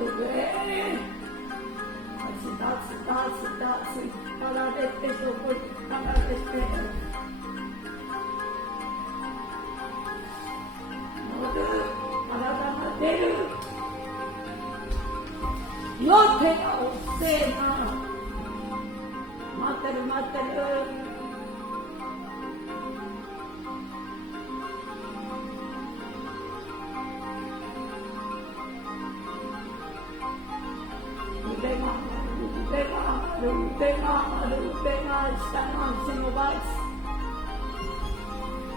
と上出す引っ張られてそこに引っ張られて乗る体が出る両手が遅えな待ってる腕が下の足伸ばす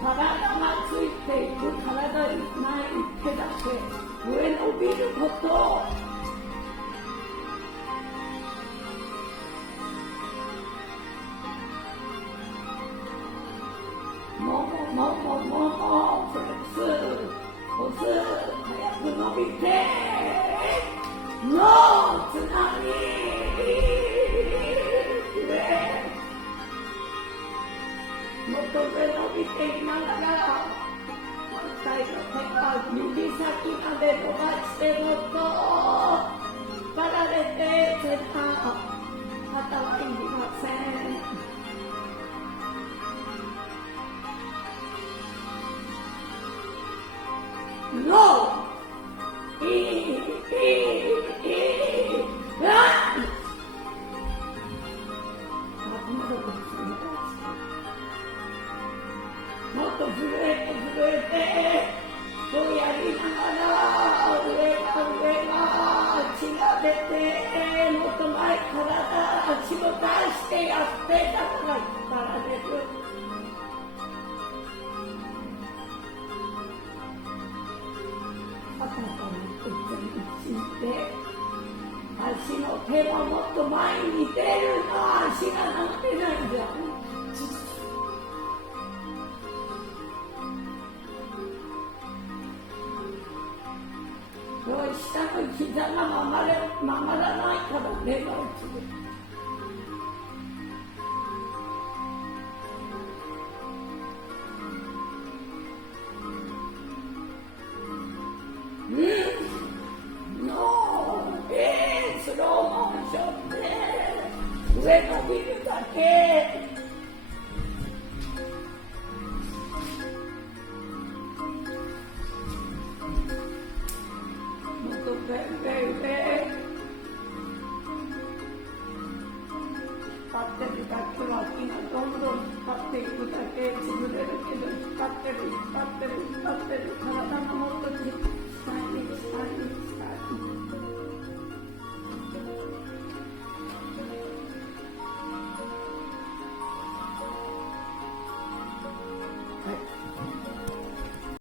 体がついていく体ない手だけ上伸びることもフレックス押す早く伸びてのつなぎもっと上伸びていながら反対の手が指先まで伸ばしてもっと引っ張られて肩はいりませんノーもっと震えてそうやりながら上が血が出てもっと前から足を出してやってだから引っ張られる肩からついて足の手はもっと前に出るの足が出ないじゃん下の膝が曲がらないから目が落ちるスローモーションで上伸びるだけもっと上引っ張ってるだけ脇がどんどん引っ張っていくだけ潰れるけど引っ張ってる体がもっと下に